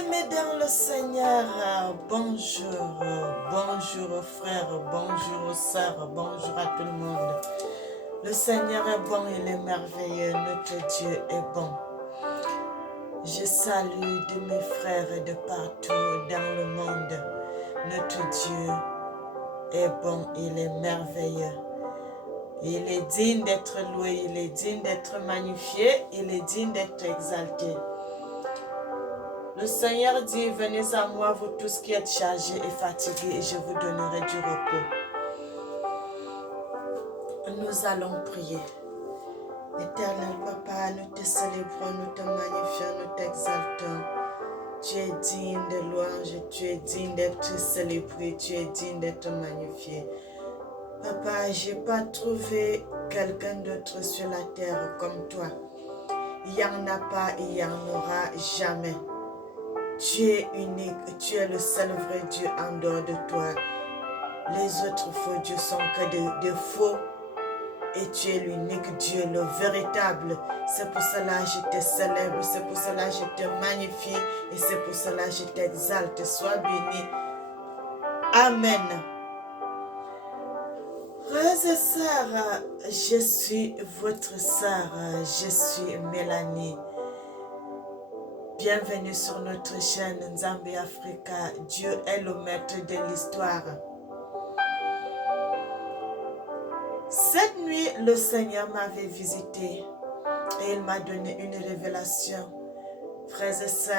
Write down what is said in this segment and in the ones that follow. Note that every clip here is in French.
Bien-aimés dans le Seigneur, bonjour, bonjour frères, bonjour sœurs, bonjour à tout le monde. Le Seigneur est bon, il est merveilleux, notre Dieu est bon. Je salue de mes frères de partout dans le monde. Notre Dieu est bon, il est merveilleux. Il est digne d'être loué, il est digne d'être magnifié, il est digne d'être exalté. Le Seigneur dit, venez à moi, vous tous qui êtes chargés et fatigués, et je vous donnerai du repos. Nous allons prier. Éternel Papa, nous te célébrons, nous te magnifions, nous t'exaltons. Tu es digne de louange, tu es digne d'être célébré, tu es digne d'être magnifié. Papa, je n'ai pas trouvé quelqu'un d'autre sur la terre comme toi. Il n'y en a pas, il n'y en aura jamais. Tu es unique, tu es le seul vrai Dieu en dehors de toi. Les autres faux dieux sont que de faux. Et tu es l'unique Dieu, le véritable. C'est pour cela que je te célèbre, c'est pour cela que je te magnifie et c'est pour cela que je t'exalte. Sois béni. Amen. Frères et sœurs, je suis votre sœur, je suis Mélanie. Bienvenue sur notre chaîne Nzambe Africa. Dieu est le maître de l'histoire. Cette nuit, le Seigneur m'avait visité et il m'a donné une révélation. Frères et sœurs,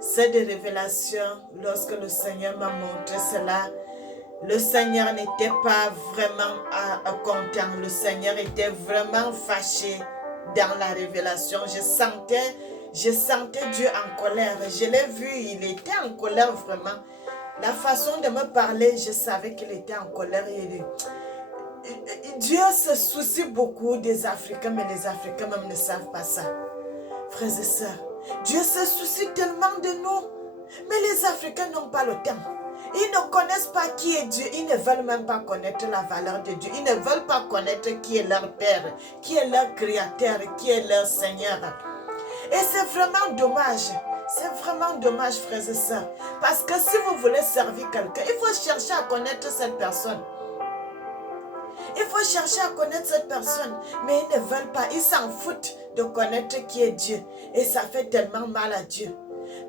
cette révélation, lorsque le Seigneur m'a montré cela, le Seigneur n'était pas vraiment content. Le Seigneur était vraiment fâché dans la révélation. Je sentais Dieu en colère. Je l'ai vu, il était en colère vraiment. La façon de me parler, je savais qu'il était en colère. Dieu se soucie beaucoup des Africains, mais les Africains même ne savent pas ça. Frères et sœurs, Dieu se soucie tellement de nous, mais les Africains n'ont pas le temps. Ils ne connaissent pas qui est Dieu, ils ne veulent même pas connaître la valeur de Dieu, ils ne veulent pas connaître qui est leur Père, qui est leur Créateur, qui est leur Seigneur. Et c'est vraiment dommage. C'est vraiment dommage, frères et sœurs. Parce que si vous voulez servir quelqu'un, il faut chercher à connaître cette personne. Il faut chercher à connaître cette personne, mais ils ne veulent pas, ils s'en foutent de connaître qui est Dieu. Et ça fait tellement mal à Dieu.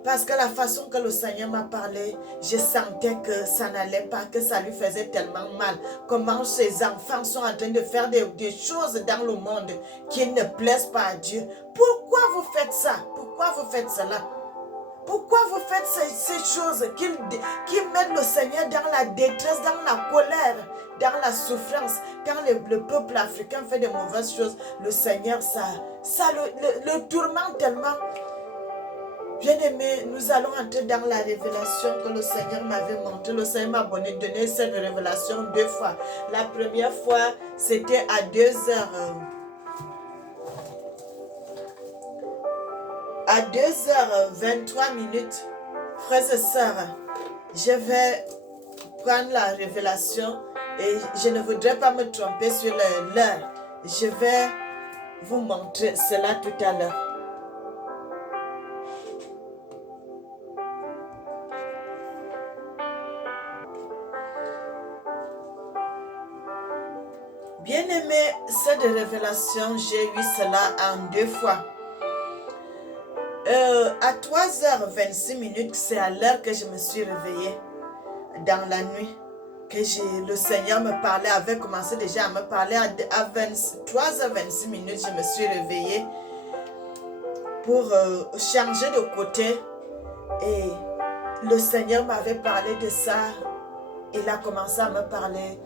Parce que la façon que le Seigneur m'a parlé, je sentais que ça n'allait pas, que ça lui faisait tellement mal. Comment ces enfants sont en train de faire des choses dans le monde qui ne plaisent pas à Dieu. Pourquoi vous faites ça? Pourquoi vous faites cela? Pourquoi vous faites ces choses qui mettent le Seigneur dans la détresse, dans la colère, dans la souffrance? Quand le peuple africain fait de mauvaises choses, le Seigneur, ça le tourmente tellement. Bien-aimés, nous allons entrer dans la révélation que le Seigneur m'avait montrée. Le Seigneur m'a donné cette révélation 2 fois. La première fois, c'était à 2h. À 2h23, frères et sœurs, je vais prendre la révélation et je ne voudrais pas me tromper sur l'heure. Je vais vous montrer cela tout à l'heure. Bien-aimé, cette révélation, j'ai eu cela en 2 fois. À 3h26, c'est à l'heure que je me suis réveillée dans la nuit. Que le Seigneur me parlait, avait commencé déjà à me parler à 3h26, je me suis réveillée pour changer de côté. Et le Seigneur m'avait parlé de ça. Il a commencé à me parler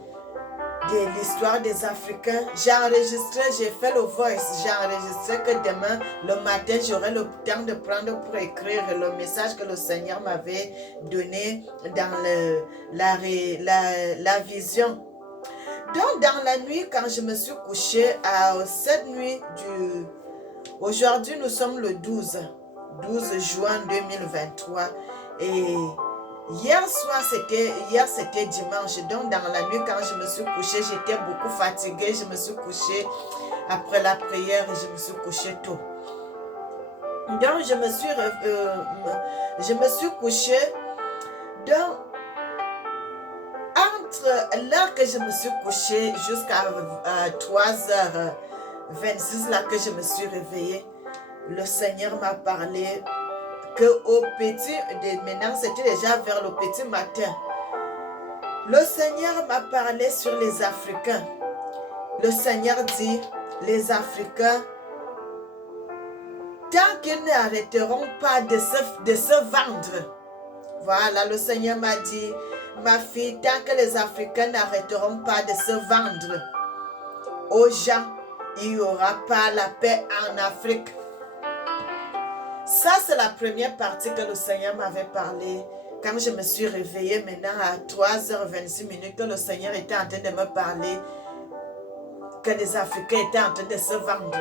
de l'histoire des Africains. J'ai enregistré, j'ai fait le voice, j'ai enregistré que demain, le matin, j'aurai le temps de prendre pour écrire le message que le Seigneur m'avait donné dans la vision. Donc, dans la nuit, quand je me suis couchée, à cette nuit aujourd'hui, nous sommes le 12 juin 2023 et hier c'était dimanche, donc dans la nuit quand je me suis couchée, j'étais beaucoup fatiguée, je me suis couchée après la prière et je me suis couchée tôt. Donc, je me suis couchée dans, entre l'heure que je me suis couchée jusqu'à 3h26, là que je me suis réveillée. Le Seigneur m'a parlé que maintenant c'était déjà vers le petit matin. Le Seigneur m'a parlé sur les Africains. Le Seigneur dit, les Africains, tant qu'ils n'arrêteront pas de se vendre. Voilà, le Seigneur m'a dit, ma fille, tant que les Africains n'arrêteront pas de se vendre aux gens, il n'y aura pas la paix en Afrique. Ça, c'est la première partie que le Seigneur m'avait parlé. Quand je me suis réveillée maintenant à 3h26, que le Seigneur était en train de me parler, que les Africains étaient en train de se vendre.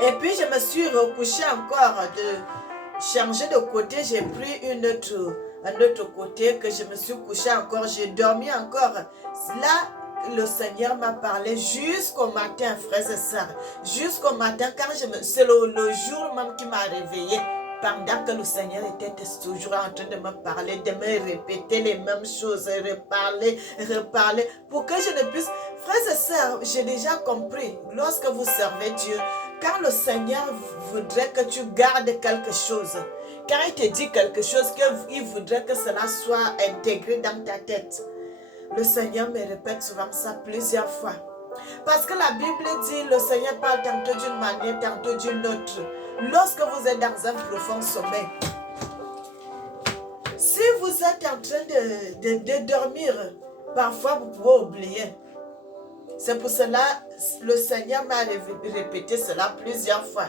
Et puis, je me suis recouchée encore, de changer de côté. J'ai pris un autre côté, que je me suis couchée encore. J'ai dormi encore. Là, le Seigneur m'a parlé jusqu'au matin, frères et sœurs. Jusqu'au matin, quand c'est le jour même qui m'a réveillée. Pendant que le Seigneur était toujours en train de me parler, de me répéter les mêmes choses, reparler, pour que je ne puisse... Frères et sœurs, j'ai déjà compris, lorsque vous servez Dieu, quand le Seigneur voudrait que tu gardes quelque chose, quand il te dit quelque chose, qu'il voudrait que cela soit intégré dans ta tête, le Seigneur me répète souvent ça plusieurs fois. Parce que la Bible dit, le Seigneur parle tantôt d'une manière, tantôt d'une autre. Lorsque vous êtes dans un profond sommeil, si vous êtes en train de dormir, parfois vous pouvez oublier. C'est pour cela le Seigneur m'a répété cela plusieurs fois.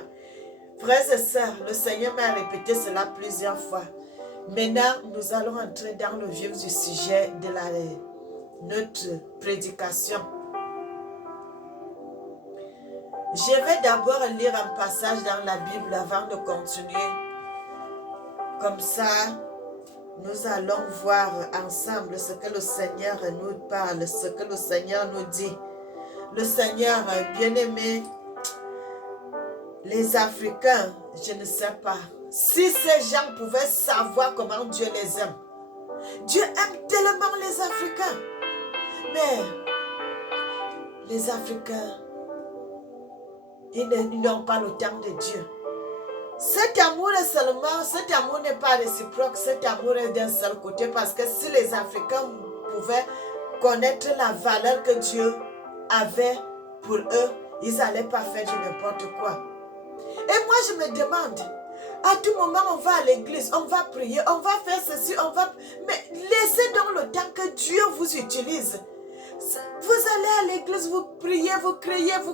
Frères et sœurs, le Seigneur m'a répété cela plusieurs fois. Maintenant, nous allons entrer dans le vif du sujet de notre prédication. Je vais d'abord lire un passage dans la Bible avant de continuer. Comme ça, nous allons voir ensemble ce que le Seigneur nous parle, ce que le Seigneur nous dit. Le Seigneur, bien-aimé, les Africains, je ne sais pas. Si ces gens pouvaient savoir comment Dieu les aime. Dieu aime tellement les Africains. Mais les Africains, ils n'ont pas le temps de Dieu. Cet amour n'est pas réciproque, cet amour est d'un seul côté, parce que si les Africains pouvaient connaître la valeur que Dieu avait pour eux, ils n'allaient pas faire du n'importe quoi. Et moi je me demande, à tout moment on va à l'église, on va prier, on va faire ceci, mais laissez donc le temps que Dieu vous utilise. Vous allez à l'église, vous priez, vous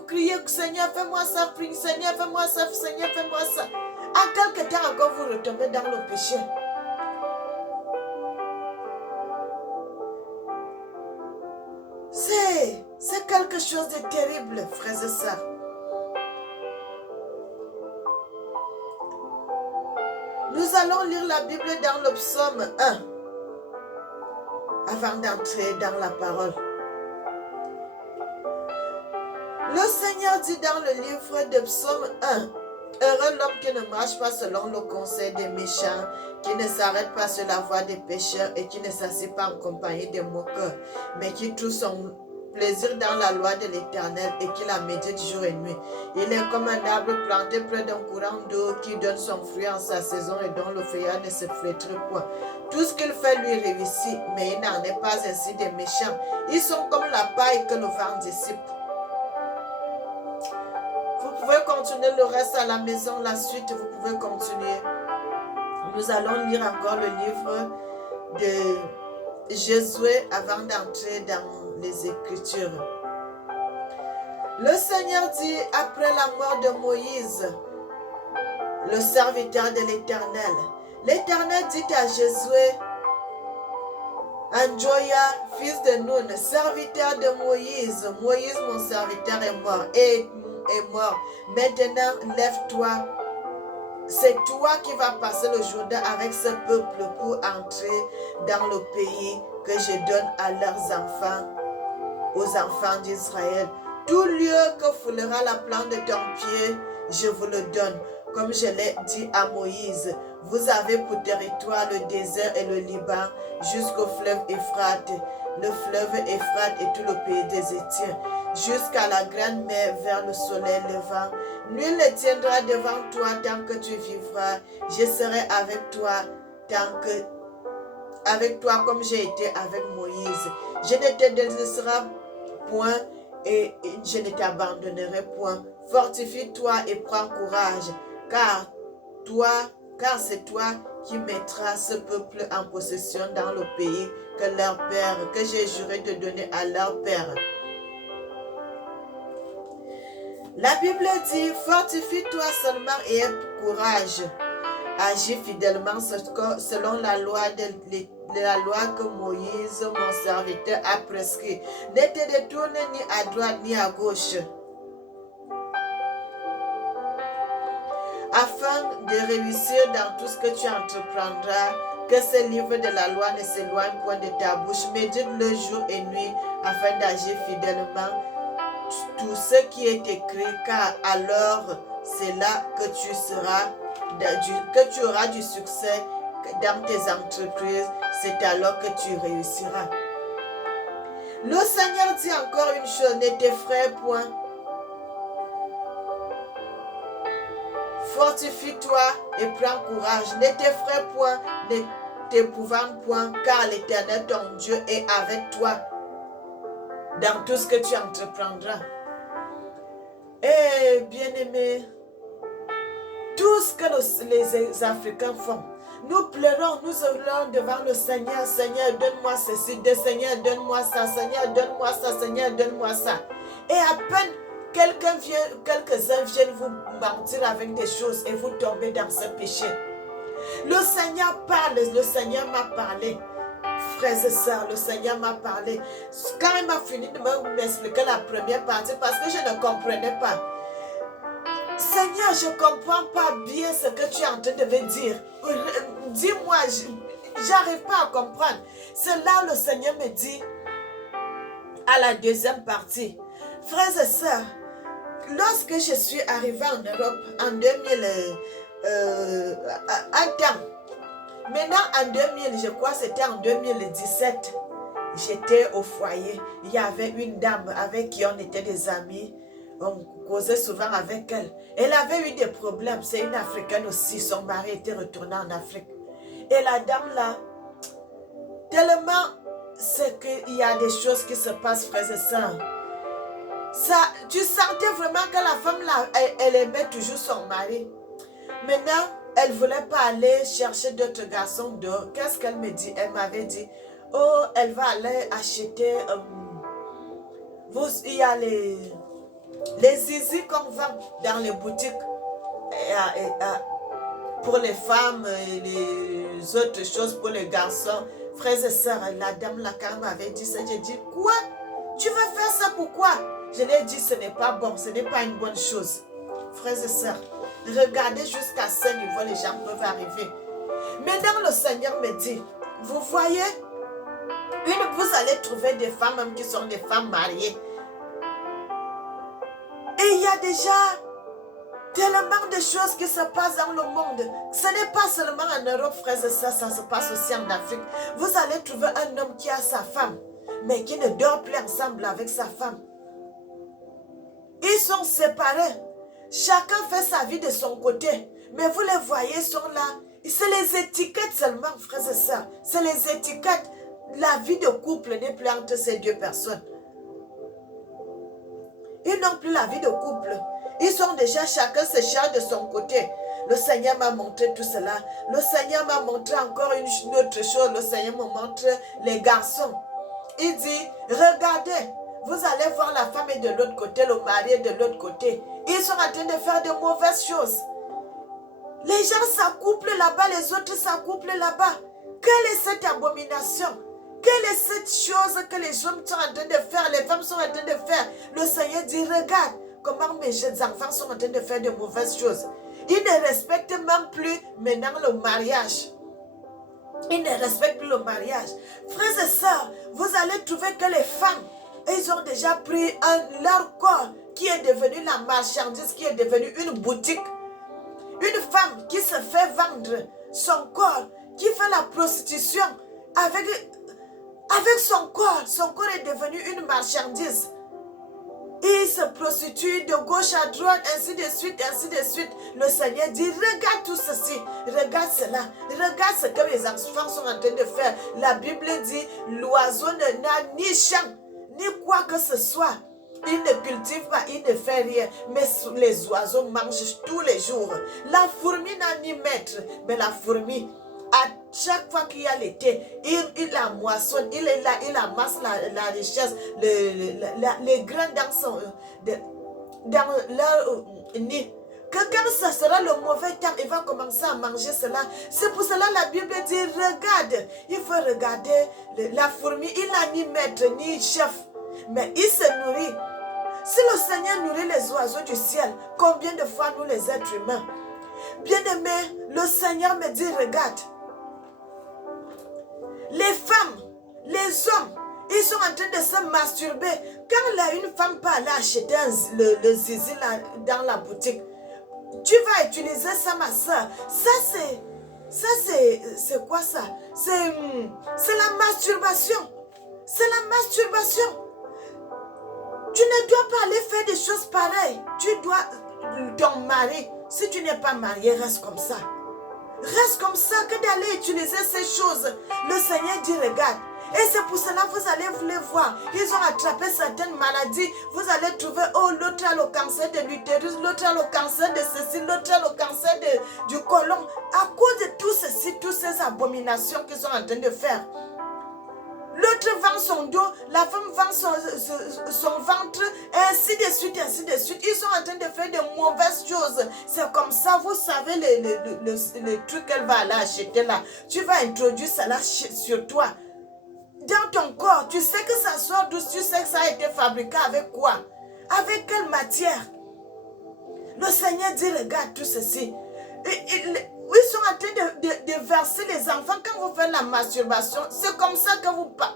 criez, Seigneur fais-moi ça, Seigneur fais-moi ça, Seigneur fais-moi ça. À quelque temps encore vous retombez dans le péché. C'est quelque chose de terrible, frères et sœurs. Nous allons lire la Bible dans le psaume 1 avant d'entrer dans la parole. Le Seigneur dit dans le livre de psaume 1, heureux l'homme qui ne marche pas selon le conseil des méchants, qui ne s'arrête pas sur la voie des pécheurs et qui ne s'assied pas en compagnie des moqueurs, mais qui trouve son plaisir dans la loi de l'Éternel et qui la médite jour et nuit. Il est comme un arbre planté près d'un courant d'eau qui donne son fruit en sa saison et dont le feuillage ne se flétrit point. Tout ce qu'il fait lui réussit, mais il n'en est pas ainsi des méchants. Ils sont comme la paille que le vent dissipe. Vous pouvez continuer le reste à la maison, la suite vous pouvez continuer. Nous allons lire encore le livre de Josué avant d'entrer dans les Écritures. Le Seigneur dit après la mort de Moïse, le serviteur de l'Éternel. L'Éternel dit à Josué, Anjoya, fils de Nun, serviteur de Moïse, Moïse mon serviteur est mort. Maintenant, lève-toi. C'est toi qui vas passer le Jourdain avec ce peuple pour entrer dans le pays que je donne à leurs enfants, aux enfants d'Israël. Tout lieu que foulera la plante de ton pied, je vous le donne. comme je l'ai dit à Moïse. Vous avez pour territoire le désert et le Liban, jusqu'au fleuve Euphrate, le fleuve Euphrate et tout le pays des Étiens, jusqu'à la grande mer vers le soleil levant. Nul ne tiendra devant toi tant que tu vivras. Je serai avec toi comme j'ai été avec Moïse. Je ne te délaisserai point et je ne t'abandonnerai point. Fortifie-toi et prends courage, car c'est toi qui mettras ce peuple en possession dans le pays que j'ai juré de donner à leur père. La Bible dit, fortifie-toi seulement et aie courage. Agis fidèlement selon la loi que Moïse, mon serviteur, a prescrit. Ne te détourne ni à droite ni à gauche, afin de réussir dans tout ce que tu entreprendras, que ce livre de la loi ne s'éloigne point de ta bouche. Médite-le jour et nuit, afin d'agir fidèlement tout ce qui est écrit, car alors c'est là que tu auras du succès dans tes entreprises, c'est alors que tu réussiras. Le Seigneur dit encore une chose, ne t'effraie point. Fortifie-toi et prends courage. Ne t'effraie point, ne t'épouvante point, car l'Éternel ton Dieu est avec toi dans tout ce que tu entreprendras. Et bien-aimés, tout ce que les Africains font, nous pleurons, nous hurlons devant le Seigneur. Seigneur, donne-moi ceci. Seigneur, donne-moi ça. Seigneur, donne-moi ça. Seigneur, donne-moi ça. Et à peine quelques-uns viennent vous mentir avec des choses et vous tombez dans ce péché. Le Seigneur parle, le Seigneur m'a parlé. Frères et sœurs, le Seigneur m'a parlé. Quand il m'a fini de m'expliquer la première partie, parce que je ne comprenais pas. Seigneur, je ne comprends pas bien ce que tu es en train de me dire. Dis-moi, j'arrive pas à comprendre. C'est là où le Seigneur me dit, à la deuxième partie, frères et sœurs, lorsque je suis arrivée en Europe en 2000, maintenant en 2000, je crois que c'était en 2017, j'étais au foyer. Il y avait une dame avec qui on était des amis. On causait souvent avec elle. Elle avait eu des problèmes. C'est une Africaine aussi. Son mari était retourné en Afrique. Et la dame là, tellement c'est qu'il y a des choses qui se passent, frères et sœurs. Tu sentais vraiment que la femme là, elle aimait toujours son mari. Maintenant, elle ne voulait pas aller chercher d'autres garçons dehors. Qu'est-ce qu'elle me dit? Elle m'avait dit, oh, elle va aller acheter, il y a les zizi qu'on vend dans les boutiques pour les femmes et les autres choses pour les garçons. Frères et sœurs, la dame là quand m'avait dit ça, j'ai dit, quoi? Tu veux faire ça pourquoi? Je lui ai dit, ce n'est pas bon, ce n'est pas une bonne chose. Frères et sœurs, regardez jusqu'à ce niveau, les gens peuvent arriver. Maintenant, le Seigneur me dit, vous voyez, vous allez trouver des femmes même qui sont des femmes mariées. Et il y a déjà tellement de choses qui se passent dans le monde. Ce n'est pas seulement en Europe, frères et sœurs, ça se passe aussi en Afrique. Vous allez trouver un homme qui a sa femme, mais qui ne dort plus ensemble avec sa femme. Ils sont séparés. Chacun fait sa vie de son côté. Mais vous les voyez, ils sont là. C'est les étiquettes seulement, frères et sœurs. C'est les étiquettes. La vie de couple n'est plus entre ces deux personnes. Ils n'ont plus la vie de couple. Ils sont déjà, chacun se charge de son côté. Le Seigneur m'a montré tout cela. Le Seigneur m'a montré encore une autre chose. Le Seigneur me montre les garçons. Il dit, regardez, vous allez voir la femme est de l'autre côté, le mari est de l'autre côté. Ils sont en train de faire de mauvaises choses. Les gens s'accouplent là-bas, les autres s'accouplent là-bas. Quelle est cette abomination? Quelle est cette chose que les hommes sont en train de faire, les femmes sont en train de faire? Le Seigneur dit, regarde comment mes jeunes enfants sont en train de faire de mauvaises choses. Ils ne respectent même plus maintenant le mariage. Ils ne respectent plus le mariage. Frères et sœurs, vous allez trouver que les femmes, ils ont déjà pris leur corps qui est devenu la marchandise, qui est devenu une boutique. Une femme qui se fait vendre son corps, qui fait la prostitution avec son corps. Son corps est devenu une marchandise. Il se prostitue de gauche à droite, ainsi de suite, ainsi de suite. Le Seigneur dit, regarde tout ceci, regarde cela, regarde ce que les enfants sont en train de faire. La Bible dit, l'oiseau n'a ni champ, ni quoi que ce soit. Il ne cultive pas, il ne fait rien, mais les oiseaux mangent tous les jours. La fourmi n'a ni maître, mais la fourmi, à chaque fois qu'il y a l'été, il la moissonne, il est là, il amasse la richesse, les grains dans leur nid. Que quand ce sera le mauvais temps, il va commencer à manger cela. C'est pour cela la Bible dit, regarde, il faut regarder la fourmi, il n'a ni maître, ni chef, mais il se nourrit. Si le Seigneur nourrit les oiseaux du ciel, combien de fois nous les êtres humains? Bien-aimés, le Seigneur me dit, regarde, les femmes, les hommes, ils sont en train de se masturber. Quand là, une femme peut aller acheter le zizi là, dans la boutique, tu vas utiliser ça, ma soeur. C'est quoi ça? C'est la masturbation. C'est la masturbation. Tu ne dois pas aller faire des choses pareilles. Tu dois, ton mari, si tu n'es pas marié, reste comme ça. Reste comme ça que d'aller utiliser ces choses. Le Seigneur dit, regarde. Et c'est pour cela que vous allez les voir. Ils ont attrapé certaines maladies. Vous allez trouver, oh, l'autre a le cancer de l'utérus, l'autre a le cancer de ceci, l'autre a le cancer du côlon. À cause de tout ceci, toutes ces abominations qu'ils sont en train de faire. L'autre vend son dos, la femme vend son ventre, et ainsi de suite, ainsi de suite. Ils sont en train de faire de mauvaises choses. C'est comme ça, vous savez le truc qu'elle va aller acheter là. Tu vas introduire cela sur toi. Dans ton corps, tu sais que ça sort d'où, tu sais que ça a été fabriqué avec quoi? Avec quelle matière? Le Seigneur dit, regarde tout ceci. Ils sont en train de verser les enfants. Quand vous faites la masturbation, c'est comme ça que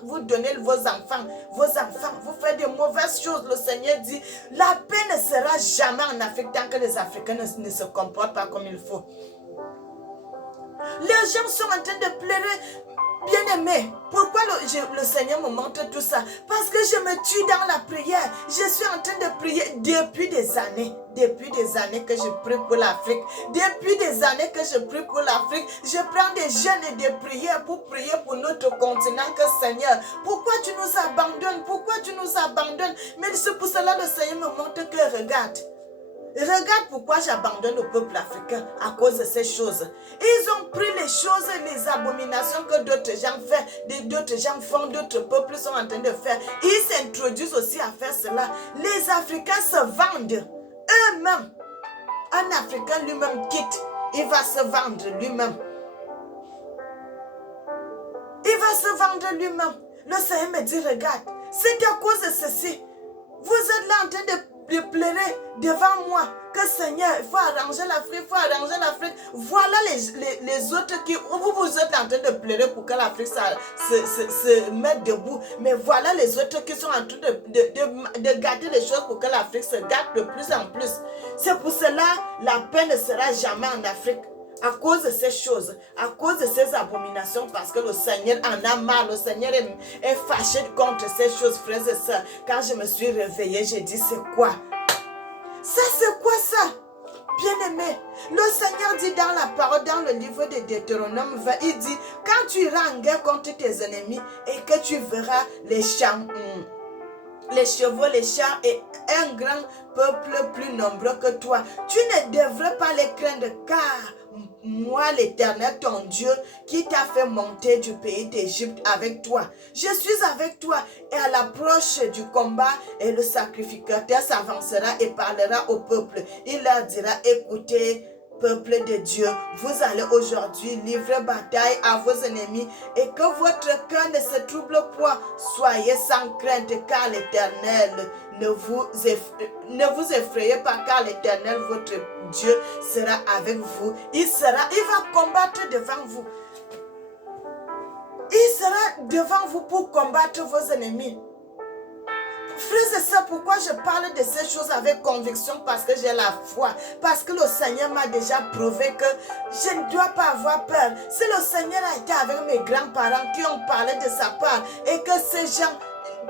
vous donnez vos enfants. Vous faites de mauvaises choses. Le Seigneur dit, la paix ne sera jamais en Afrique tant que les Africains ne se comportent pas comme il faut. Les gens sont en train de pleurer. Bien-aimé, pourquoi le Seigneur me montre tout ça? Parce que je me tue dans la prière. Je suis en train de prier depuis des années. Depuis des années que je prie pour l'Afrique. Depuis des années que je prie pour l'Afrique. Je prends des jeûnes et des prières pour prier pour notre continent. Que Seigneur, pourquoi tu nous abandonnes? Pourquoi tu nous abandonnes? Mais c'est pour cela que le Seigneur me montre que regarde. Regarde pourquoi j'abandonne le peuple africain à cause de ces choses. Ils ont pris les choses, les abominations que d'autres gens font, d'autres gens font, d'autres peuples sont en train de faire. Ils s'introduisent aussi à faire cela. Les Africains se vendent eux-mêmes. Un Africain lui-même quitte, il va se vendre lui-même. Il va se vendre lui-même. Le Seigneur me dit, regarde, c'est à cause de ceci. Vous êtes là en train de pleurer devant moi que Seigneur, il faut arranger l'Afrique, il faut arranger l'Afrique. Voilà les autres qui, vous êtes en train de pleurer pour que l'Afrique se mette debout. Mais voilà les autres qui sont en train de garder les choses pour que l'Afrique se gâte de plus en plus. C'est pour cela la paix ne sera jamais en Afrique. À cause de ces choses, à cause de ces abominations, parce que le Seigneur en a marre, le Seigneur est fâché contre ces choses, frères et sœurs. Quand je me suis réveillée, j'ai dit, c'est quoi? Ça, c'est quoi ça? Bien-aimé, le Seigneur dit dans la parole, dans le livre de Deutéronome 20, il dit, quand tu iras en guerre contre tes ennemis et que tu verras les champs, les chevaux, les chars et un grand peuple plus nombreux que toi, tu ne devrais pas les craindre, car moi, l'Éternel, ton Dieu, qui t'a fait monter du pays d'Égypte avec toi. Je suis avec toi. Et à l'approche du combat, et le sacrificateur s'avancera et parlera au peuple. Il leur dira, écoutez, peuple de Dieu, vous allez aujourd'hui livrer bataille à vos ennemis et que votre cœur ne se trouble point. Soyez sans crainte, car l'Éternel ne vous effrayez pas, car l'Éternel, votre Dieu, sera avec vous. Il va combattre devant vous. Il sera devant vous pour combattre vos ennemis. Frères et sœurs, pourquoi je parle de ces choses avec conviction? Parce que j'ai la foi. Parce que le Seigneur m'a déjà prouvé que je ne dois pas avoir peur. Si le Seigneur a été avec mes grands-parents qui ont parlé de sa part et que ces gens,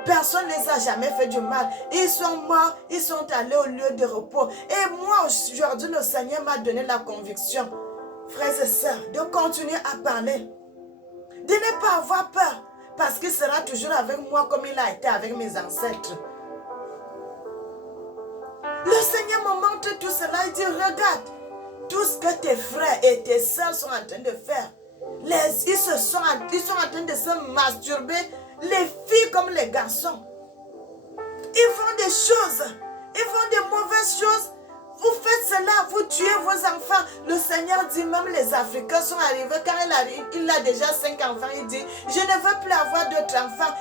personne ne les a jamais fait du mal. Ils sont morts, ils sont allés au lieu de repos. Et moi, aujourd'hui, le Seigneur m'a donné la conviction, frères et sœurs, de continuer à parler. De ne pas avoir peur. Parce qu'il sera toujours avec moi comme il a été avec mes ancêtres. Le Seigneur me montre tout cela. Il dit, regarde, tout ce que tes frères et tes sœurs sont en train de faire. Ils sont en train de se masturber, les filles comme les garçons. Ils font des choses. Ils font des mauvaises choses. Vous faites cela, vous tuez vos enfants. Le Seigneur dit, même les Africains sont arrivés. Quand il a déjà 5 enfants, il dit, je ne veux plus avoir d'autres enfants.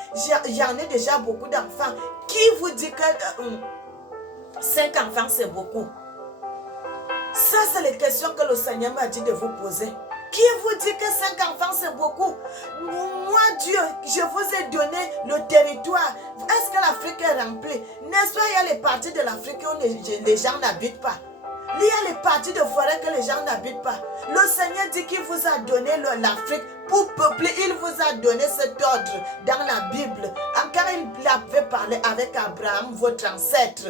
J'en ai déjà beaucoup d'enfants. Qui vous dit que 5 enfants, c'est beaucoup? Ça, c'est les questions que le Seigneur m'a dit de vous poser. Qui vous dit que 5 enfants, c'est beaucoup? Moi, Dieu, je vous ai donné le territoire. Est-ce que l'Afrique est remplie? N'est-ce pas, il y a les parties de l'Afrique où les gens n'habitent pas. Il y a les parties de forêt que les gens n'habitent pas. Le Seigneur dit qu'il vous a donné l'Afrique pour peupler. Il vous a donné cet ordre dans la Bible. Quand il avait parlé avec Abraham, votre ancêtre.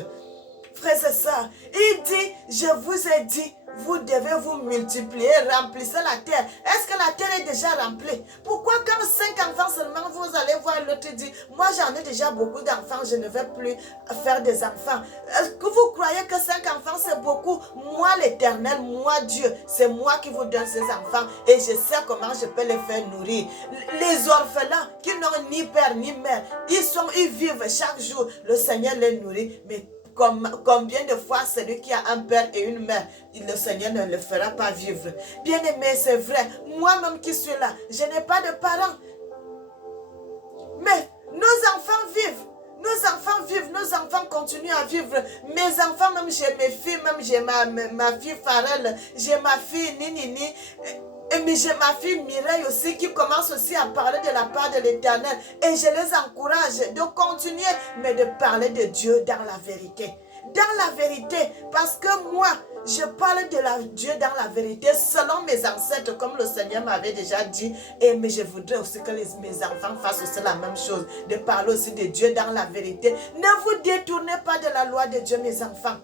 Frères et sœurs, il dit, je vous ai dit, vous devez vous multiplier, remplissez la terre. Est-ce que la terre est déjà remplie? Pourquoi quand 5 enfants seulement, vous allez voir l'autre dit, moi j'en ai déjà beaucoup d'enfants, je ne vais plus faire des enfants. Est-ce que vous croyez que 5 enfants c'est beaucoup? Moi l'Éternel, moi Dieu, c'est moi qui vous donne ces enfants et je sais comment je peux les faire nourrir. Les orphelins qui n'ont ni père ni mère, ils vivent chaque jour, le Seigneur les nourrit, mais combien de fois celui qui a un père et une mère, le Seigneur ne le fera pas vivre. Bien aimé, c'est vrai. Moi-même qui suis là, je n'ai pas de parents. Mais nos enfants vivent. Nos enfants vivent, nos enfants continuent à vivre. Mes enfants, même j'ai mes filles, même j'ai ma fille Farel, j'ai ma fille Ninini. Et j'ai ma fille Mireille aussi qui commence aussi à parler de la part de l'Éternel. Et je les encourage de continuer, mais de parler de Dieu dans la vérité. Dans la vérité, parce que moi, je parle de Dieu dans la vérité selon mes ancêtres, comme le Seigneur m'avait déjà dit. Mais je voudrais aussi que mes enfants fassent aussi la même chose, de parler aussi de Dieu dans la vérité. Ne vous détournez pas de la loi de Dieu, mes enfants.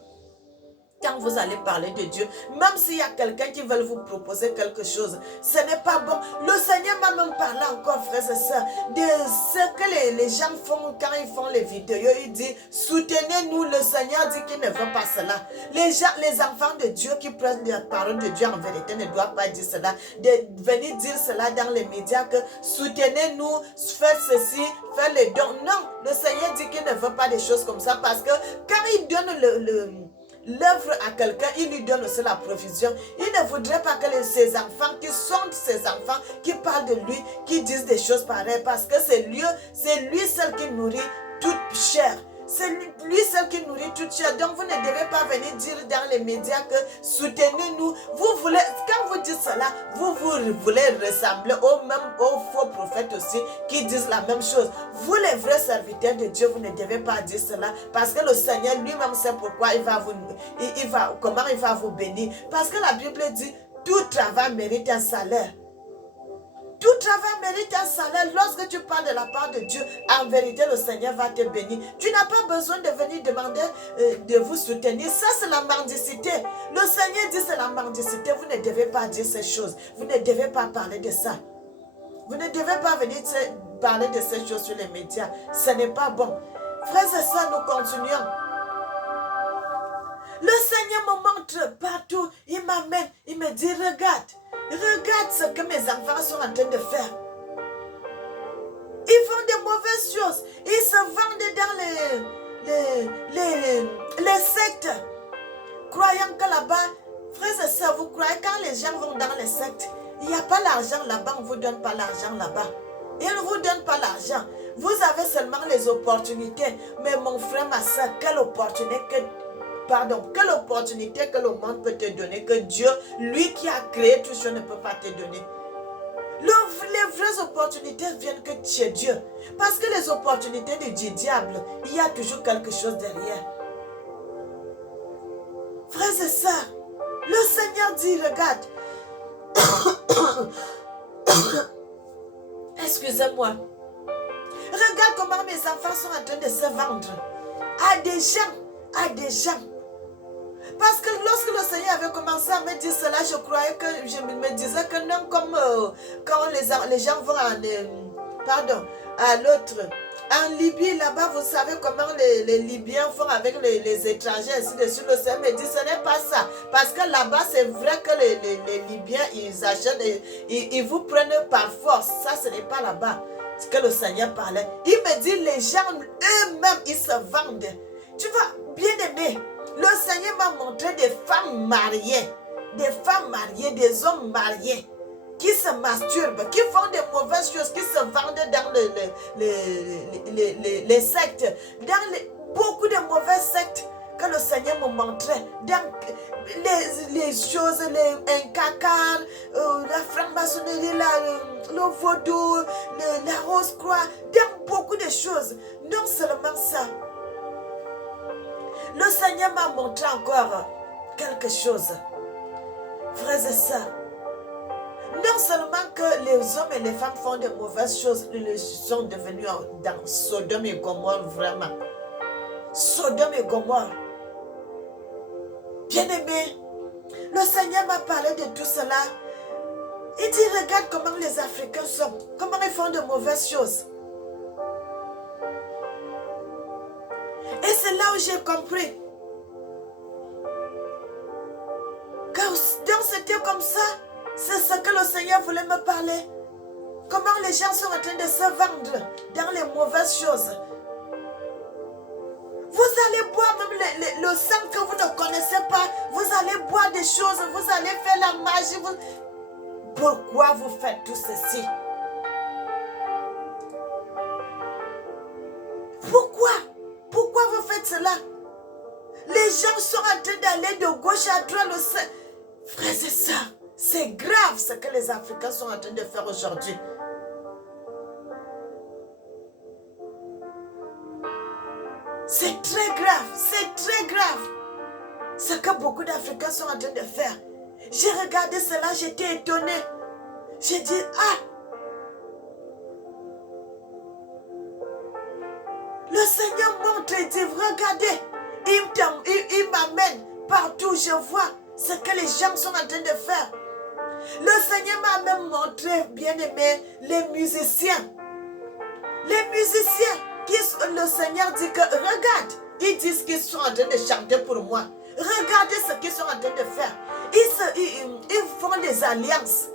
Quand vous allez parler de Dieu, même s'il y a quelqu'un qui veut vous proposer quelque chose, ce n'est pas bon. Le Seigneur m'a même parlé encore, frères et sœurs, de ce que les gens font quand ils font les vidéos. Il dit, soutenez-nous. Le Seigneur dit qu'il ne veut pas cela. Les enfants de Dieu qui prennent la parole de Dieu en vérité ne doivent pas dire cela. De venir dire cela dans les médias que soutenez-nous, faites ceci, faites les dons. Non, le Seigneur dit qu'il ne veut pas des choses comme ça parce que quand il donne l'œuvre à quelqu'un, il lui donne aussi la provision. Il ne voudrait pas que ses enfants, qui sont ses enfants, qui parlent de lui, qui disent des choses pareilles, parce que c'est lui seul qui nourrit toute chair. C'est lui seul qui nourrit toute chair. Donc vous ne devez pas venir dire dans les médias que soutenez-nous. Vous voulez, quand vous dites cela, vous voulez ressembler aux faux prophètes aussi qui disent la même chose. Vous les vrais serviteurs de Dieu, vous ne devez pas dire cela parce que le Seigneur lui-même sait pourquoi comment il va vous bénir. Parce que la Bible dit tout travail mérite un salaire. Tout travail mérite un salaire. Lorsque tu parles de la part de Dieu, en vérité, le Seigneur va te bénir. Tu n'as pas besoin de venir demander de vous soutenir. Ça, c'est la mendicité. Le Seigneur dit c'est la mendicité. Vous ne devez pas dire ces choses. Vous ne devez pas parler de ça. Vous ne devez pas venir parler de ces choses sur les médias. Ce n'est pas bon. Frères et sœurs, nous continuons. Le Seigneur me montre partout. Il m'amène. Il me dit, regarde ce que mes enfants sont en train de faire. Ils font de mauvaises choses. Ils se vendent dans les sectes. Croyant que là-bas, frères et sœurs, vous croyez quand les gens vont dans les sectes, il n'y a pas l'argent là-bas, on ne vous donne pas l'argent là-bas. Ils ne vous donnent pas l'argent. Vous avez seulement les opportunités. Mais mon frère, ma soeur, quelle opportunité que le monde peut te donner, que Dieu, lui qui a créé tout ça, ne peut pas te donner. Les vraies opportunités viennent que tu es Dieu. Parce que les opportunités du diable, il y a toujours quelque chose derrière. Frères et sœurs, le Seigneur dit, regarde, excusez-moi, regarde comment mes enfants sont en train de se vendre à des gens. Parce que lorsque le Seigneur avait commencé à me dire cela, je croyais que, je me disais que non, comme quand les gens vont à l'autre, en Libye, là-bas, vous savez comment les Libyens font avec les étrangers, ainsi de suite. Le Seigneur me dit, ce n'est pas ça. Parce que là-bas, c'est vrai que les Libyens, ils achètent, ils vous prennent par force. Ça, ce n'est pas là-bas. Ce que le Seigneur parlait. Il me dit, les gens eux-mêmes, ils se vendent. Tu vois, bien aimé, le Seigneur m'a montré des femmes mariées, des hommes mariés, qui se masturbent, qui font des mauvaises choses, qui se vendent dans les sectes, dans beaucoup de mauvaises sectes que le Seigneur me montrait, dans les choses, un cacar, la franc-maçonnerie, le vaudou, la rose-croix, dans beaucoup de choses. Non seulement ça, le Seigneur m'a montré encore quelque chose. Frères et sœurs, non seulement que les hommes et les femmes font de mauvaises choses, ils sont devenus dans Sodome et Gomorrhe, vraiment. Sodome et Gomorrhe. Bien-aimé, le Seigneur m'a parlé de tout cela. Il dit, regarde comment les Africains sont, comment ils font de mauvaises choses. Et c'est là où j'ai compris que donc c'était comme ça. C'est ce que le Seigneur voulait me parler. Comment les gens sont en train de se vendre dans les mauvaises choses. Vous allez boire même le sang que vous ne connaissez pas. Vous allez boire des choses. Vous allez faire la magie. Pourquoi vous faites tout ceci? Pourquoi vous faites cela? Les gens sont en train d'aller de gauche à droite. Frères et sœurs, c'est grave ce que les Africains sont en train de faire aujourd'hui. C'est très grave ce que beaucoup d'Africains sont en train de faire. J'ai regardé cela, j'étais étonnée. J'ai dit, le Seigneur montre et dit, regardez, il m'amène partout où je vois ce que les gens sont en train de faire. Le Seigneur m'a même montré, bien aimé, les musiciens. Les musiciens, le Seigneur dit que, regarde, ils disent qu'ils sont en train de chanter pour moi. Regardez ce qu'ils sont en train de faire. Ils font des alliances.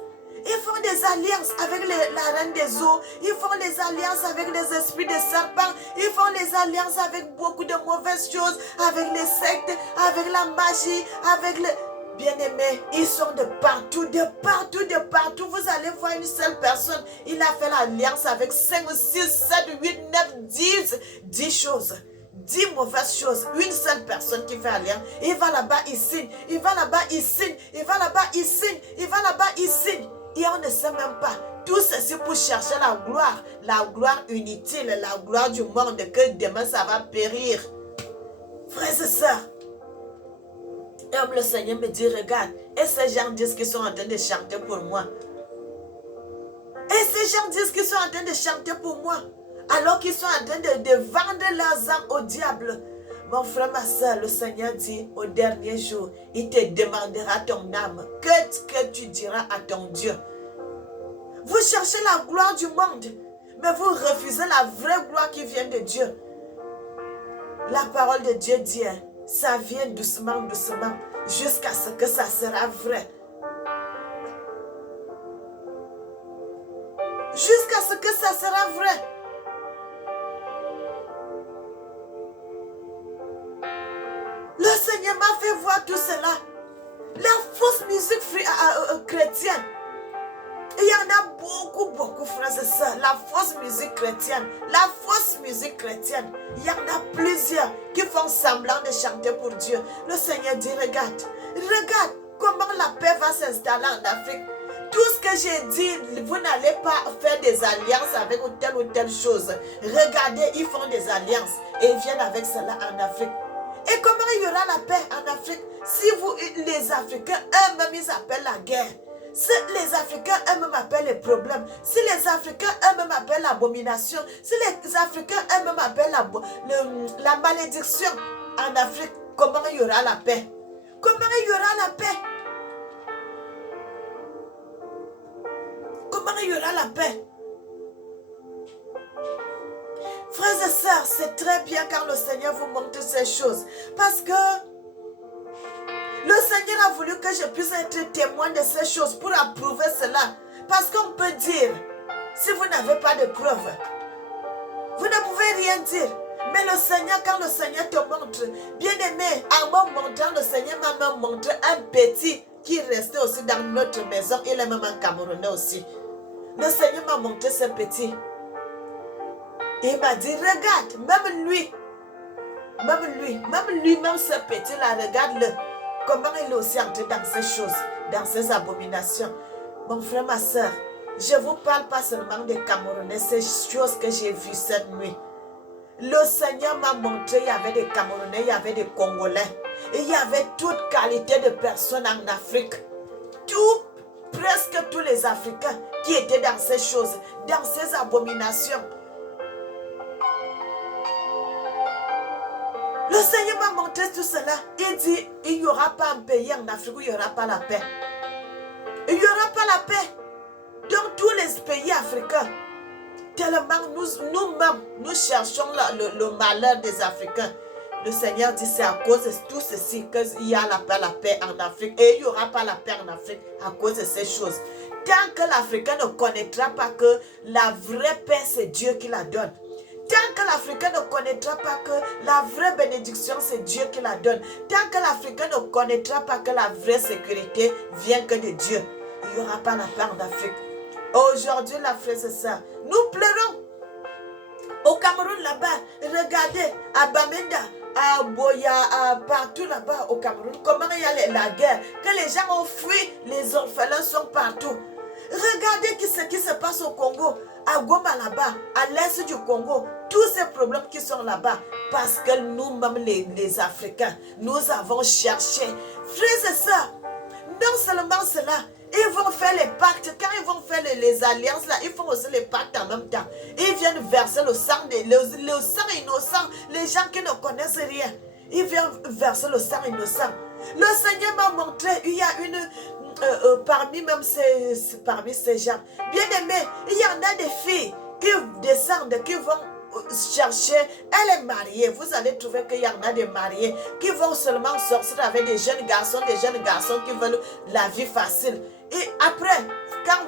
Ils font des alliances avec la reine des eaux. Ils font des alliances avec les esprits des serpents. Ils font des alliances avec beaucoup de mauvaises choses. Avec les sectes, avec la magie, avec les... Bien-aimés, ils sont de partout. Vous allez voir une seule personne. Il a fait l'alliance avec 5, 6, 7, 8, 9, 10 choses. 10 mauvaises choses. Une seule personne qui fait alliance. Il va là-bas, il signe. Il va là-bas, il signe. Il va là-bas, il signe. Il va là-bas, il signe. Et on ne sait même pas. Tout ceci pour chercher la gloire inutile, la gloire du monde, que demain ça va périr. Frères et sœurs, et le Seigneur me dit, regarde, et ces gens disent qu'ils sont en train de chanter pour moi. Et ces gens disent qu'ils sont en train de chanter pour moi, alors qu'ils sont en train de vendre leurs âmes au diable. Mon frère, ma soeur, le Seigneur dit, au dernier jour, il te demandera ton âme. Que tu diras à ton Dieu? Vous cherchez la gloire du monde, mais vous refusez la vraie gloire qui vient de Dieu. La parole de Dieu dit, ça vient doucement, jusqu'à ce que ça sera vrai. Jusqu'à ce que ça sera vrai. Le Seigneur m'a fait voir tout cela. La fausse musique chrétienne. Il y en a beaucoup, frères et sœurs. La fausse musique chrétienne. Il y en a plusieurs qui font semblant de chanter pour Dieu. Le Seigneur dit, regarde comment la paix va s'installer en Afrique. Tout ce que j'ai dit, vous n'allez pas faire des alliances avec ou telle chose. Regardez, ils font des alliances et ils viennent avec cela en Afrique. Et comment il y aura la paix en Afrique si vous, les Africains eux-mêmes, ils appellent la guerre? Si les Africains eux-mêmes appellent les problèmes, si les Africains eux-mêmes appellent l'abomination, si les Africains eux-mêmes appellent la malédiction en Afrique, comment il y aura la paix? Comment il y aura la paix? Comment il y aura la paix? Frères et sœurs, c'est très bien quand le Seigneur vous montre ces choses. Parce que le Seigneur a voulu que je puisse être témoin de ces choses pour approuver cela. Parce qu'on peut dire, si vous n'avez pas de preuves, vous ne pouvez rien dire. Mais le Seigneur, quand le Seigneur te montre, bien aimé, en me montrant, le Seigneur m'a même montré un petit qui restait aussi dans notre maison. Il est même un Camerounais aussi. Le Seigneur m'a montré ce petit. Il m'a dit, regarde, même lui-même ce petit-là, regarde-le. Comment il est aussi entré dans ces choses, dans ces abominations. Mon frère, ma soeur, je ne vous parle pas seulement des Camerounais, ces choses que j'ai vues cette nuit. Le Seigneur m'a montré, il y avait des Camerounais, il y avait des Congolais. Et il y avait toute qualité de personnes en Afrique. Presque tous les Africains qui étaient dans ces choses, dans ces abominations. Le Seigneur m'a montré tout cela. Il dit, il n'y aura pas un pays en Afrique où il n'y aura pas la paix. Il n'y aura pas la paix. Dans tous les pays africains, tellement nous-mêmes, nous cherchons le malheur des Africains. Le Seigneur dit, c'est à cause de tout ceci qu'il y a la paix en Afrique. Et il n'y aura pas la paix en Afrique à cause de ces choses. Tant que l'Africain ne connaîtra pas que la vraie paix, c'est Dieu qui la donne. Tant que l'Africain ne connaîtra pas que la vraie bénédiction, c'est Dieu qui la donne. Tant que l'Africain ne connaîtra pas que la vraie sécurité vient que de Dieu, il n'y aura pas la paix en Afrique. Aujourd'hui, la frère, c'est ça. Nous pleurons. Au Cameroun, là-bas, regardez, à Bamenda, à Boya, partout là-bas au Cameroun, comment il y a la guerre, que les gens ont fui, les orphelins sont partout. Regardez ce qui se passe au Congo, à Goma là-bas, à l'est du Congo, tous ces problèmes qui sont là-bas, parce que nous-mêmes les Africains, nous avons cherché. Frères et sœurs, non seulement cela, ils vont faire les pactes, quand ils vont faire les alliances là, ils font aussi les pactes en même temps. Ils viennent verser le sang innocent, les gens qui ne connaissent rien. Ils viennent verser le sang innocent. Le Seigneur m'a montré, il y a parmi ces gens, bien aimés, il y en a des filles qui descendent, qui vont chercher, elle est mariée, vous allez trouver qu'il y en a des mariés qui vont seulement sortir avec des jeunes garçons qui veulent la vie facile. Et après, quand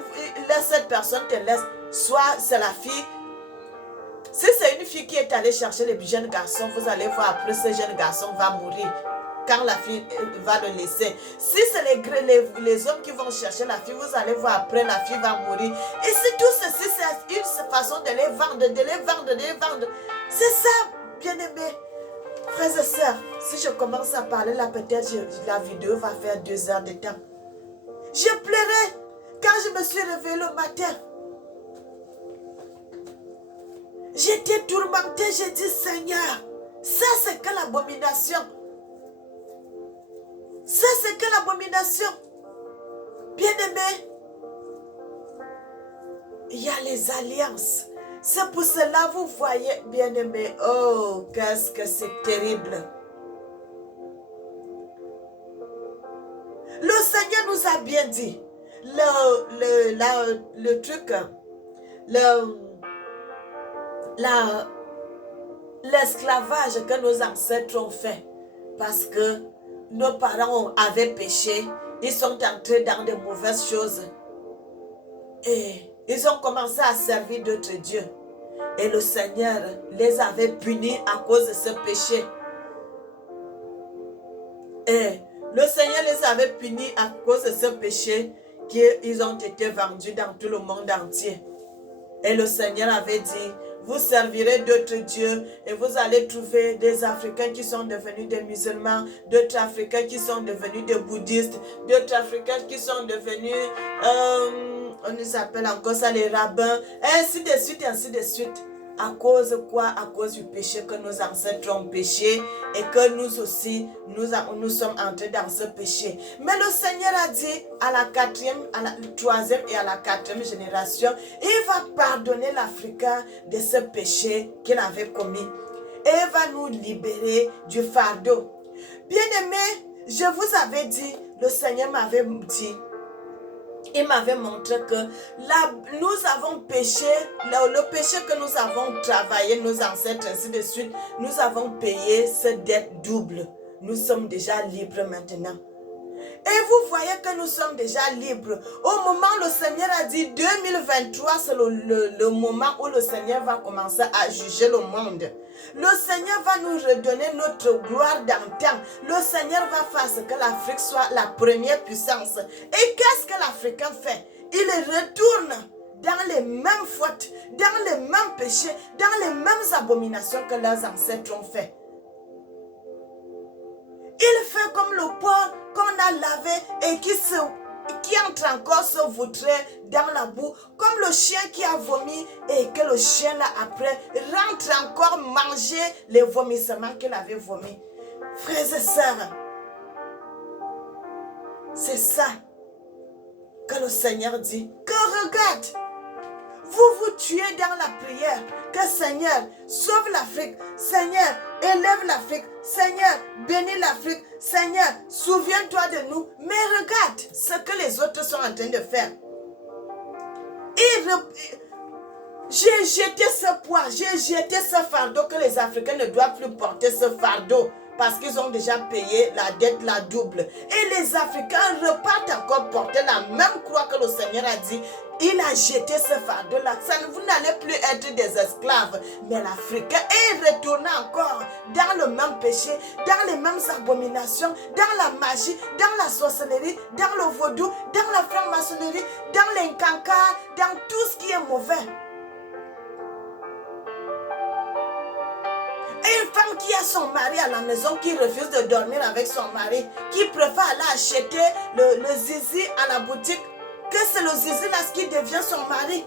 cette personne te laisse, soit c'est la fille, si c'est une fille qui est allée chercher les jeunes garçons, vous allez voir après ce jeune garçon va mourir quand la fille va le laisser. Si c'est les hommes qui vont chercher la fille, vous allez voir après la fille va mourir. Et si tout ceci, c'est une façon de les vendre. C'est ça, bien-aimés. Frères et sœurs, si je commence à parler là, peut-être la vidéo va faire 2 heures de temps. Je pleurais quand je me suis réveillée le matin. J'étais tourmentée, j'ai dit, Seigneur, ça c'est que l'abomination. Ça, c'est que l'abomination. Bien-aimé, il y a les alliances. C'est pour cela, vous voyez, bien-aimé, oh, qu'est-ce que c'est terrible. Le Seigneur nous a bien dit, le truc, l'esclavage que nos ancêtres ont fait, parce que nos parents avaient péché, ils sont entrés dans de mauvaises choses. Et ils ont commencé à servir d'autres dieux. Et le Seigneur les avait punis à cause de ce péché. Et le Seigneur les avait punis à cause de ce péché qu'ils ont été vendus dans tout le monde entier. Et le Seigneur avait dit, vous servirez d'autres dieux et vous allez trouver des Africains qui sont devenus des musulmans, d'autres Africains qui sont devenus des bouddhistes, d'autres Africains qui sont devenus, on nous appelle encore ça les rabbins, ainsi de suite, ainsi de suite. À cause de quoi? À cause du péché que nos ancêtres ont péché et que nous aussi, nous sommes entrés dans ce péché. Mais le Seigneur a dit à la troisième et à la quatrième génération, il va pardonner l'Africain de ce péché qu'il avait commis et va nous libérer du fardeau. Bien-aimés, je vous avais dit, le Seigneur m'avait dit, il m'avait montré que nous avons péché, le péché que nous avons travaillé, nos ancêtres, ainsi de suite, nous avons payé cette dette double. Nous sommes déjà libres maintenant. Et vous voyez que nous sommes déjà libres. Au moment où le Seigneur a dit 2023, c'est le moment où le Seigneur va commencer à juger le monde. Le Seigneur va nous redonner notre gloire d'antan. Le Seigneur va faire ce que l'Afrique soit la première puissance. Et qu'est-ce que l'Africain fait? Il retourne dans les mêmes fautes, dans les mêmes péchés, dans les mêmes abominations que leurs ancêtres ont fait. Il fait comme le porc qu'on a lavé et qui entre encore se vautrer dans la boue, comme le chien qui a vomi et que le chien là après rentre encore manger les vomissements qu'il avait vomi. Frères et sœurs, c'est ça que le Seigneur dit. Que regarde, vous vous tuez dans la prière. Que Seigneur, sauve l'Afrique. Seigneur, élève l'Afrique. Seigneur, bénis l'Afrique. Seigneur, souviens-toi de nous. Mais regarde ce que les autres sont en train de faire. J'ai jeté ce poids, j'ai jeté ce fardeau que les Africains ne doivent plus porter ce fardeau. Parce qu'ils ont déjà payé la dette la double. Et les Africains repartent encore porter la même croix que le Seigneur a dit. Il a jeté ce fardeau-là. Vous n'allez plus être des esclaves. Mais l'Africain est retourné encore dans le même péché, dans les mêmes abominations, dans la magie, dans la sorcellerie, dans le vaudou, dans la franc-maçonnerie, dans l'incanca, dans tout ce qui est mauvais. Et une femme qui a son mari à la maison, qui refuse de dormir avec son mari, qui préfère aller acheter le zizi à la boutique, que c'est le zizi là qui devient son mari.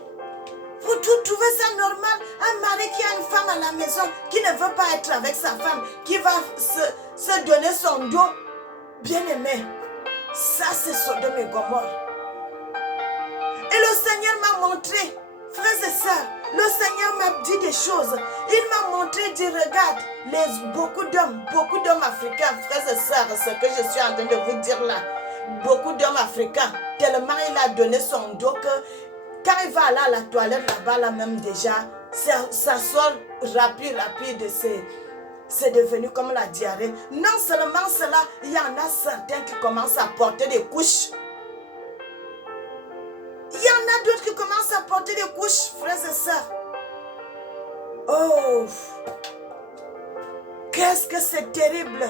Vous trouvez ça normal? Un mari qui a une femme à la maison, qui ne veut pas être avec sa femme, qui va se donner son dos. Bien-aimé, ça c'est Sodome et Gomorrhe. Et le Seigneur m'a montré, frères et sœurs, le Seigneur m'a dit des choses. Il m'a montré, il dit, regarde, beaucoup d'hommes africains, frères et sœurs, ce que je suis en train de vous dire là. Beaucoup d'hommes africains, tellement il a donné son dos que quand il va aller à la toilette là-bas, là même déjà, ça sort rapide, c'est devenu comme la diarrhée. Non seulement cela, il y en a certains qui commencent à porter des couches. Il y en a d'autres qui commencent à porter des couches, frères et sœurs. Oh, qu'est-ce que c'est terrible.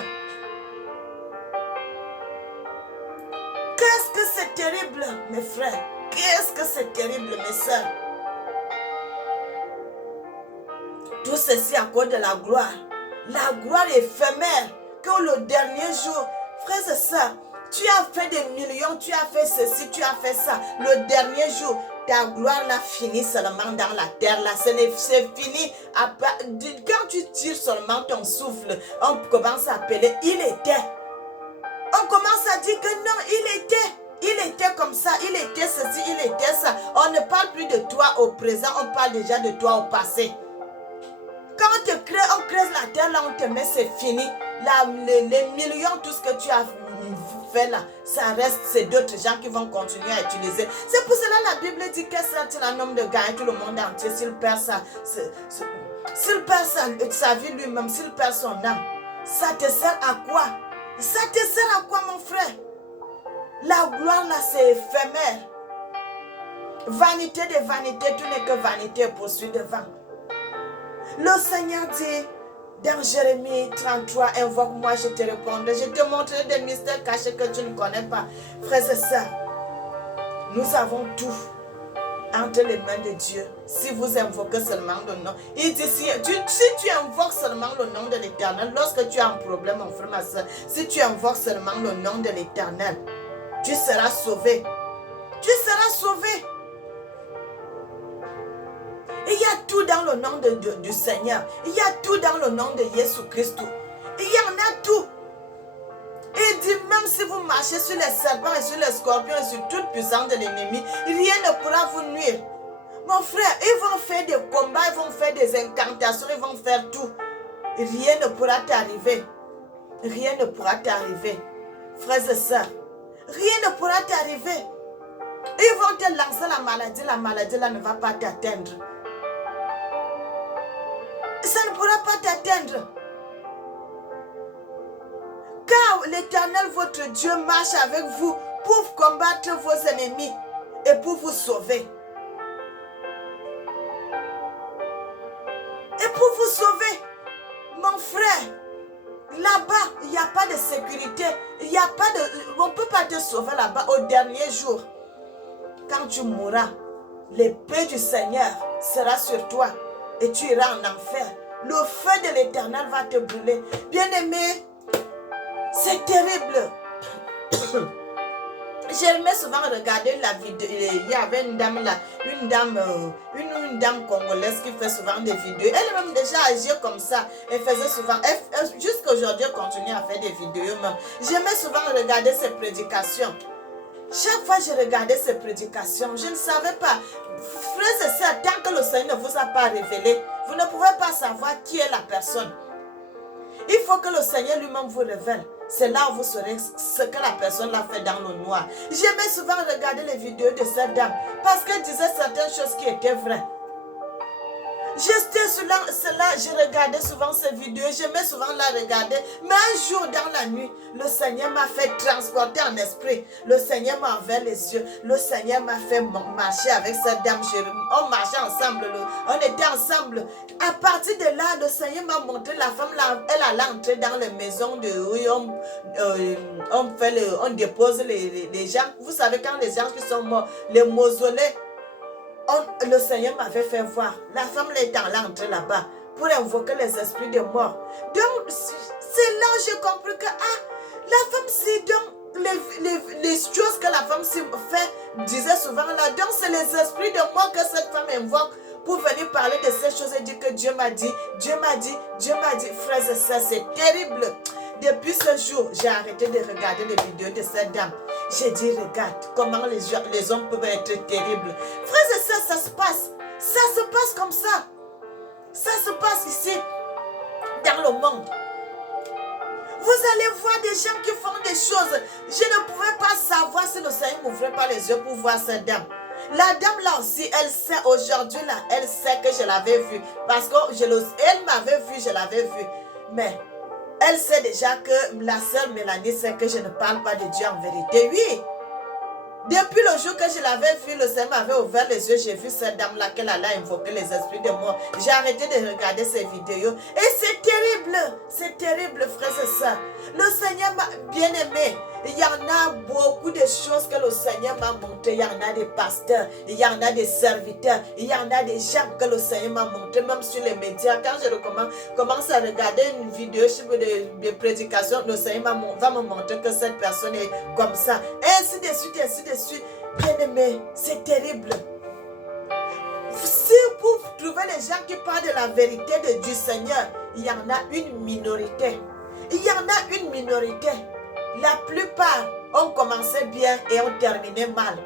Qu'est-ce que c'est terrible, mes frères. Qu'est-ce que c'est terrible, mes sœurs. Tout ceci à cause de la gloire. La gloire éphémère que le dernier jour, frères et sœurs, tu as fait des millions, tu as fait ceci, tu as fait ça. Le dernier jour, ta gloire là finit seulement dans la terre là. C'est fini. Quand tu tires seulement ton souffle, on commence à appeler, il était. On commence à dire que non, il était comme ça, il était ceci, il était ça. On ne parle plus de toi au présent, on parle déjà de toi au passé. Quand on te crée, on crée la terre, là on te met, c'est fini. Les millions, tout ce que tu as fait là, ça reste, c'est d'autres gens qui vont continuer à utiliser. C'est pour cela la Bible dit que c'est un homme de gagner tout le monde entier s'il perd sa vie lui-même, s'il perd son âme. Ça te sert à quoi? Ça te sert à quoi, mon frère? La gloire là, c'est éphémère. Vanité de vanité, tout n'est que vanité poursuit devant. Le Seigneur dit dans Jérémie 33, invoque-moi, je te répondrai. Je te montrerai des mystères cachés que tu ne connais pas. Frères et sœurs, nous avons tout entre les mains de Dieu. Si vous invoquez seulement le nom. Il dit, si tu invoques seulement le nom de l'Éternel, lorsque tu as un problème, mon frère, ma soeur, si tu invoques seulement le nom de l'Éternel, tu seras sauvé. Tu seras sauvé. Il y a tout dans le nom du Seigneur. Il y a tout dans le nom de Jésus-Christ. Il y en a tout. Il dit, même si vous marchez sur les serpents et sur les scorpions et sur toute puissance de l'ennemi, rien ne pourra vous nuire. Mon frère, ils vont faire des combats, ils vont faire des incantations, ils vont faire tout. Rien ne pourra t'arriver. Rien ne pourra t'arriver. Frères et sœurs, rien ne pourra t'arriver. Ils vont te lancer la maladie là ne va pas t'atteindre. Ça ne pourra pas t'atteindre. Car l'Éternel, votre Dieu, marche avec vous pour combattre vos ennemis et pour vous sauver. Et pour vous sauver, mon frère, là-bas, il n'y a pas de sécurité. Il n'y a pas de... On ne peut pas te sauver là-bas au dernier jour. Quand tu mourras, l'épée du Seigneur sera sur toi et tu iras en enfer. Le feu de l'Éternel va te brûler. Bien-aimé, c'est terrible. J'aimais souvent regarder la vidéo. Il y avait une dame là, une dame congolaise qui fait souvent des vidéos. Elle-même déjà agit comme ça. Elle faisait souvent, jusqu'à aujourd'hui, elle continue à faire des vidéos même. J'aimais souvent regarder ses prédications. Chaque fois que je regardais ses prédications, je ne savais pas. Frères et sœurs, tant que le Seigneur ne vous a pas révélé, vous ne pouvez pas savoir qui est la personne. Il faut que le Seigneur lui-même vous révèle. C'est là où vous saurez ce que la personne l'a fait dans le noir. J'aimais souvent regarder les vidéos de cette dame parce qu'elle disait certaines choses qui étaient vraies. J'étais cela, je regardais souvent ces vidéos, j'aimais souvent la regarder. Mais un jour dans la nuit, le Seigneur m'a fait transporter en esprit. Le Seigneur m'a ouvert les yeux. Le Seigneur m'a fait marcher avec cette dame. On marchait ensemble, on était ensemble. À partir de là, le Seigneur m'a montré la femme, elle allait entrer dans les maisons où on dépose les gens. Vous savez, quand les gens qui sont morts, les mausolées, le Seigneur m'avait fait voir. La femme est allée entrer là-bas pour invoquer les esprits de mort. Donc, c'est là que j'ai compris que la femme, c'est donc les choses que la femme fait, disait souvent là. Donc, c'est les esprits de mort que cette femme invoque pour venir parler de ces choses et dire que Dieu m'a dit, Dieu m'a dit, Dieu m'a dit. Frères et sœurs, c'est terrible. Depuis ce jour, j'ai arrêté de regarder les vidéos de cette dame. J'ai dit, regarde comment les hommes peuvent être terribles. Frères et sœurs, ça se passe. Ça se passe comme ça. Ça se passe ici, dans le monde. Vous allez voir des gens qui font des choses. Je ne pouvais pas savoir si le Seigneur m'ouvrait pas les yeux pour voir cette dame. La dame là aussi, elle sait aujourd'hui là, elle sait que je l'avais vue. Parce qu'elle m'avait vue, je l'avais vue. Mais elle sait déjà que la sœur Mélanie sait que je ne parle pas de Dieu en vérité. Oui. Depuis le jour que je l'avais vu, le Seigneur m'avait ouvert les yeux. J'ai vu cette dame-là qu'elle allait invoquer les esprits de mort. J'ai arrêté de regarder ses vidéos. Et c'est terrible. C'est terrible, frères et sœurs. Le Seigneur m'a bien aimé. Il y en a beaucoup de choses que le Seigneur m'a montré. Il y en a des pasteurs, il y en a des serviteurs, il y en a des gens que le Seigneur m'a montré, même sur les médias. Quand je commence à regarder une vidéo de prédication, le Seigneur va me montrer que cette personne est comme ça. Et ainsi de suite, ainsi de suite. Bien aimé, c'est terrible. Si vous trouvez les gens qui parlent de la vérité du Seigneur, il y en a une minorité. Il y en a une minorité. La plupart ont commencé bien et ont terminé mal.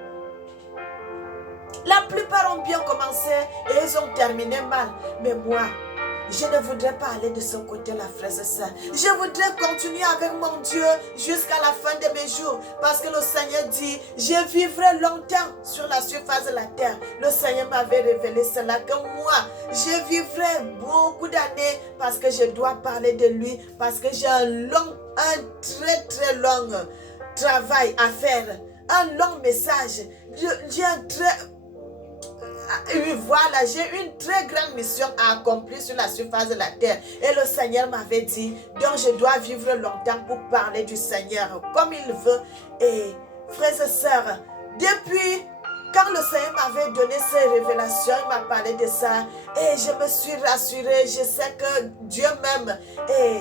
La plupart ont bien commencé et ils ont terminé mal. Mais moi, je ne voudrais pas aller de ce côté-là, frères et sœurs. Je voudrais continuer avec mon Dieu jusqu'à la fin de mes jours. Parce que le Seigneur dit, je vivrai longtemps sur la surface de la terre. Le Seigneur m'avait révélé cela, que moi, je vivrai beaucoup d'années parce que je dois parler de lui. Parce que j'ai un très très long travail à faire. Un long message. Voilà, j'ai une très grande mission à accomplir sur la surface de la terre. Et le Seigneur m'avait dit, donc je dois vivre longtemps pour parler du Seigneur comme il veut. Et frères et sœurs, depuis Quand le Seigneur m'avait donné ces révélations, il m'a parlé de ça. Et je me suis rassurée. Je sais que Dieu m'aime. Et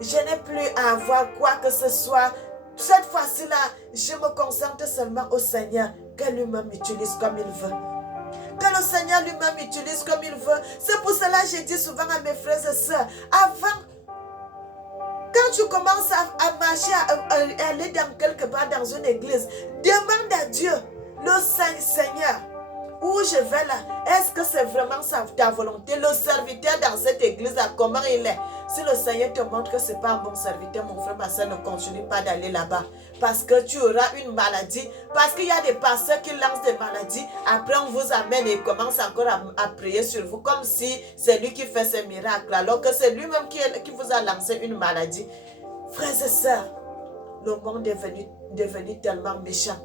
je n'ai plus à avoir quoi que ce soit. Cette fois-ci-là, je me concentre seulement au Seigneur. Que lui-même m'utilise comme il veut. Que le Seigneur lui-même utilise comme il veut. C'est pour cela que je dis souvent à mes frères et sœurs, avant, quand tu commences à marcher, à aller dans quelque part dans une église, demande à Dieu, le Seigneur, où je vais là, est-ce que c'est vraiment ta volonté? Le serviteur dans cette église-là, comment il est? Si le Seigneur te montre que ce n'est pas un bon serviteur, mon frère, ma soeur, ne continue pas d'aller là-bas. Parce que tu auras une maladie. Parce qu'il y a des pasteurs qui lancent des maladies. Après, on vous amène et commence encore à prier sur vous. Comme si c'est lui qui fait ces miracles. Alors que c'est lui-même qui vous a lancé une maladie. Frères et sœurs, le monde est devenu tellement méchant.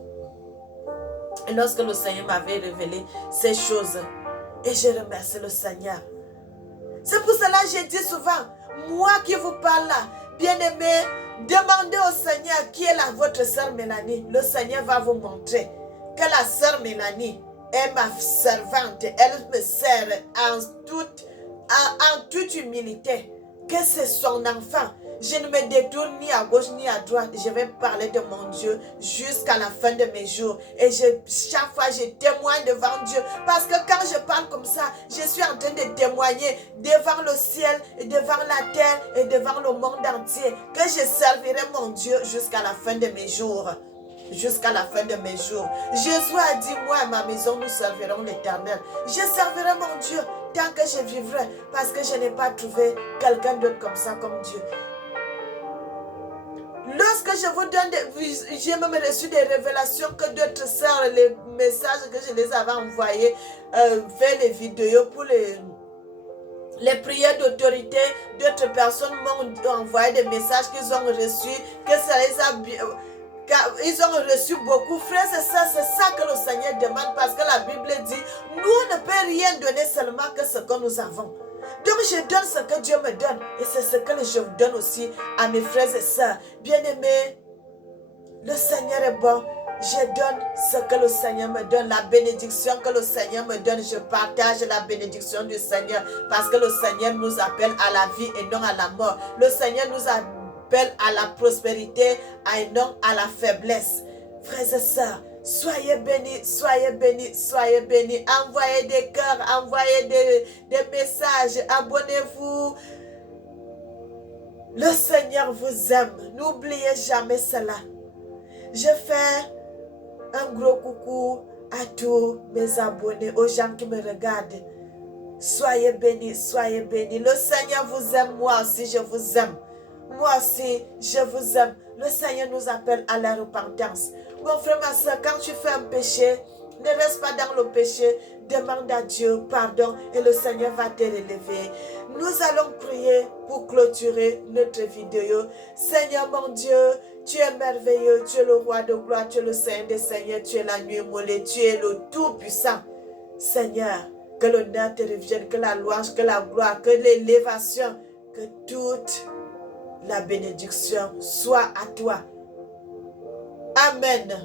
Et lorsque le Seigneur m'avait révélé ces choses, et je remercie le Seigneur. C'est pour cela que j'ai dit souvent, moi qui vous parle là, bien-aimé, demandez au Seigneur qui est votre sœur Mélanie. Le Seigneur va vous montrer que la sœur Mélanie est ma servante. Elle me sert en toute humilité. Que c'est son enfant. Je ne me détourne ni à gauche ni à droite. Je vais parler de mon Dieu jusqu'à la fin de mes jours. Et chaque fois, je témoigne devant Dieu. Parce que quand je parle comme ça, je suis en train de témoigner devant le ciel, et devant la terre et devant le monde entier. Que je servirai mon Dieu jusqu'à la fin de mes jours. Jusqu'à la fin de mes jours. Jésus a dit, moi et ma maison, nous servirons l'Éternel. Je servirai mon Dieu tant que je vivrai. Parce que je n'ai pas trouvé quelqu'un d'autre comme ça, comme Dieu. Lorsque je vous donne, j'ai même reçu des révélations que d'autres sœurs, les messages que je les avais envoyés, fait les vidéos pour les prières d'autorité, d'autres personnes m'ont envoyé des messages qu'ils ont reçus, que ça les a... Ils ont reçu beaucoup. Frères et sœurs, c'est ça que le Seigneur demande parce que la Bible dit, nous on ne peut rien donner seulement que ce que nous avons. Donc je donne ce que Dieu me donne et c'est ce que je donne aussi à mes frères et sœurs. Bien-aimés, le Seigneur est bon. Je donne ce que le Seigneur me donne, la bénédiction que le Seigneur me donne. Je partage la bénédiction du Seigneur parce que le Seigneur nous appelle à la vie et non à la mort. Le Seigneur nous appelle à la prospérité et non à la faiblesse. Frères et sœurs, soyez bénis, soyez bénis, soyez bénis. Envoyez des cœurs, envoyez des messages. Abonnez-vous. Le Seigneur vous aime. N'oubliez jamais cela. Je fais un gros coucou à tous mes abonnés, aux gens qui me regardent. Soyez bénis, soyez bénis. Le Seigneur vous aime, moi aussi je vous aime. Moi aussi, je vous aime. Le Seigneur nous appelle à la repentance. Mon frère, ma soeur, quand tu fais un péché, ne reste pas dans le péché. Demande à Dieu pardon et le Seigneur va te relever. Nous allons prier pour clôturer notre vidéo. Seigneur mon Dieu, tu es merveilleux, tu es le roi de gloire, tu es le Seigneur des Seigneurs, tu es la nuit mollée, tu es le Tout-Puissant. Seigneur, que l'honneur te revienne, que la louange, que la gloire, que l'élévation, que toute la bénédiction soit à toi. Amen.